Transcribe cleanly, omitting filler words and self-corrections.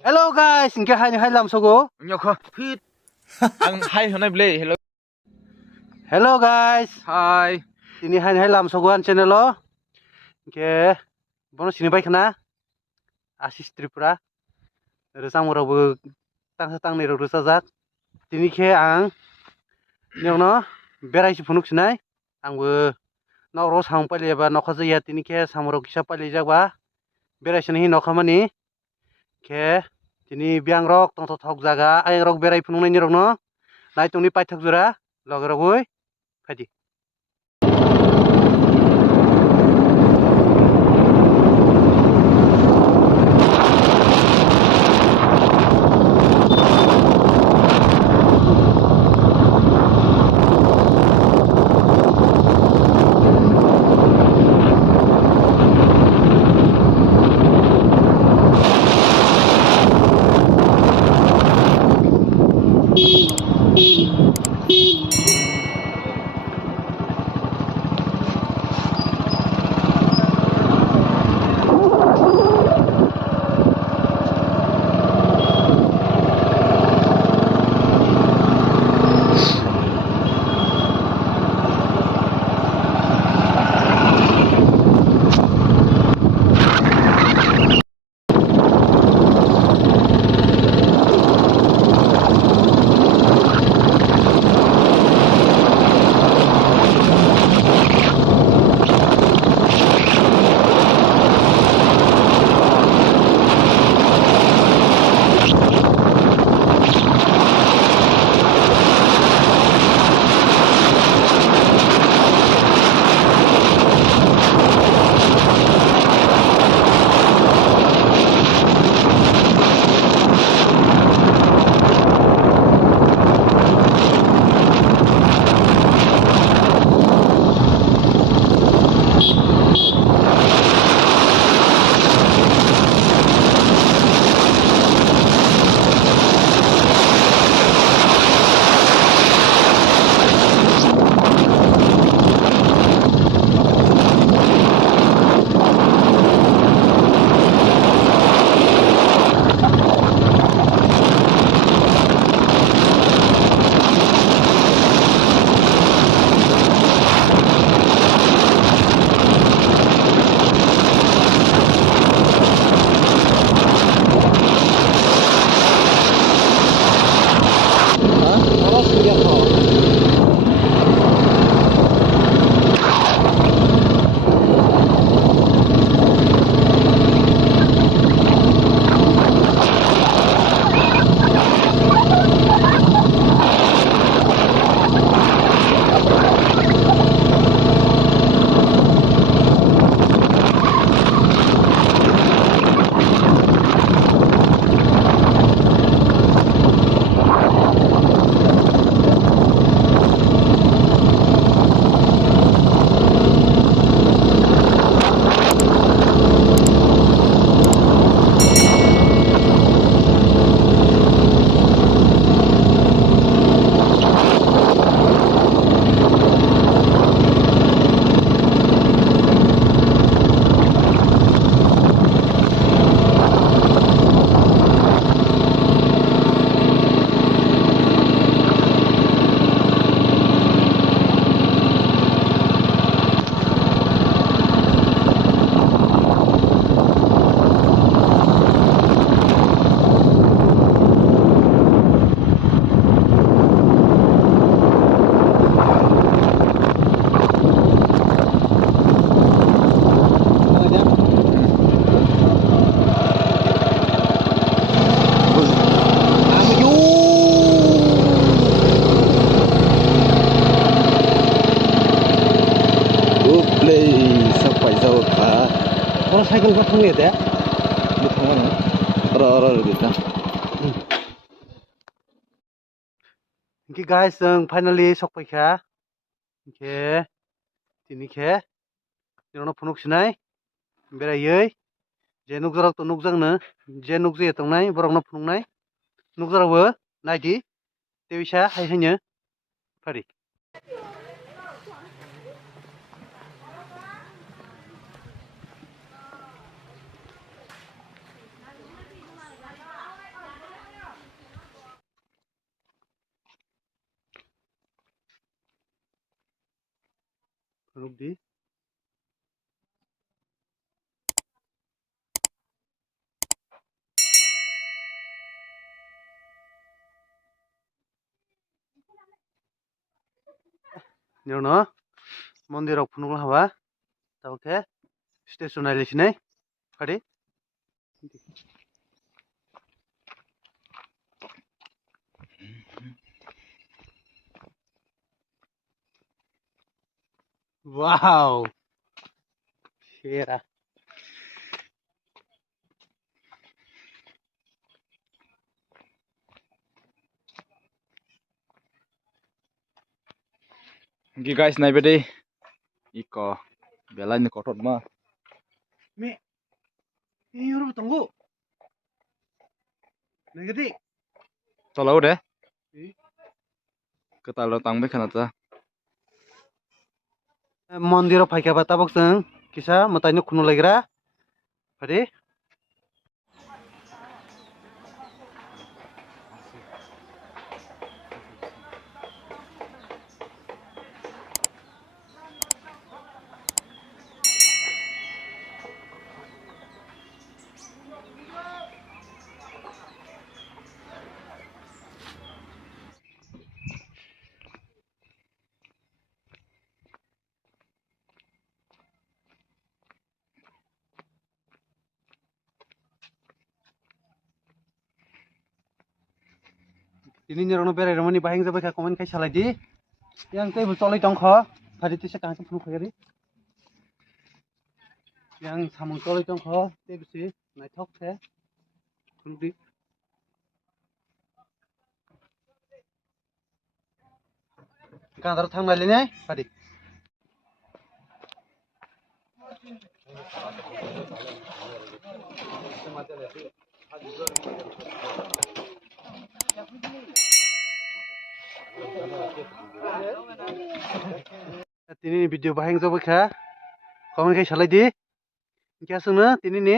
Hello guys, ingke hai lam sogo. Nyoko fit. Ang hai honai blay. Hello. Hello guys. Hi. Tini hai lam sogo an channel lo. Ingke bono sini bai kana. Asis Tripura. Resang morobo tang ni rusa jak. Tini ke ang nyongno berai si funuk sinai. Angbo nok ro sang pali ba nokha ya tini ke samoro kisa pali jak ba. Berai sini nokha mani ke tini biang rok tong thok jaga ayang rok berai funuk nai ni rok no. Nai tungni pai thak jura logrogoi phadi. Cycle ko thang deh. Betul mana? Orang gitu. Inki guys, finally sok pai kha. Inke tini ke jono phunuk sinai. Berai yei. Je nukjarak to nukjang na. Je nukje tong nai borok no phunuk nai. Nukjarak bo naidi. Tewisa hai hanya. Phari. Rugdi. Nyono mondirok phunukla haba tabukhe station ailishinai pari. Wow. Sera. Gi guys naibay day. Iko belai ni kotot ma. Me. Ini yuru tunggu. Negeri. Tolong deh. Ih. Kita lo tang bekan ata. Mondiro paikaba tabok seng kisa matanya kuno lagira. Pari. Ini nyerong berai ramani bahing jabai ka komen kai salai di. Yang teh bucolai tongkho. Pari teh sekang phunu khagari. Yang samung colai tongkho teh bisi naithok the. Phunudi. Kandar thang nai ne pari. Tini video bahing jabai ka komen kai salai di. Kya sungna tini ni